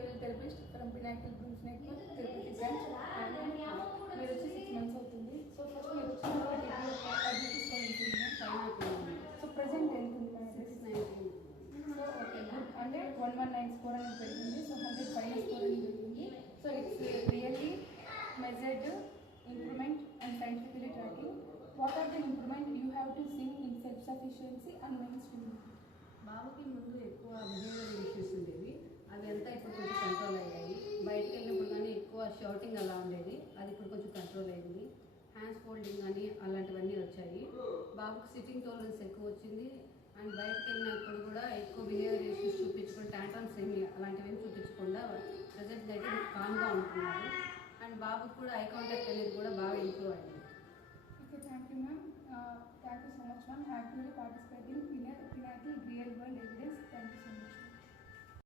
behavioral therapist from Pinnacle Blooms Network, Tirupati branch. మీరు వచ్చి 6 months అవుతుంది. సో ఫస్ట్ మీరు వచ్చిన సో ప్రెసెంట్ ఎంత ఉంది సో ఓకే గుడ్ అంటే 119 స్కోర్ అనేది పెరిగింది. సో 100 పైన స్కోర్ అనేది పెరిగింది. So it's really measured improvement and scientifically tracking. What are the improvement you have to see in self sufficiency and mainstream? బాబుకి ముందు ఎక్కువ బిహేవియర్ ఇష్యూస్ ఉండేవి, అవి అంతా ఇప్పుడు కొంచెం కంట్రోల్ అయ్యాయి. బయటకు వెళ్ళినప్పుడు కానీ ఎక్కువ షౌటింగ్ అలా ఉండేది, అది ఇప్పుడు కొంచెం కంట్రోల్ అయింది. హ్యాండ్స్ ఫోల్డింగ్ కానీ అలాంటివన్నీ వచ్చాయి. బాబుకి సిట్టింగ్ టాలరెన్స్ ఎక్కువ వచ్చింది. అండ్ బయటకు వెళ్ళినప్పుడు కూడా ఎక్కువ బిహేవియర్ ఇష్యూస్ చూపించుకొని టాంట్రమ్స్ ఏమి అలాంటివన్నీ చూపించకుండా ప్రజెంట్ అయితే కామ్గా ఉంటున్నారు. అండ్ బాబుకి కూడా ఐ కాంటాక్ట్ అనేది కూడా బాగా ఇంప్రూవ్ అయింది. Okay, thank you ma'am. Thank you so much, ma'am. Actively participating in a Pinnacle real world evidence.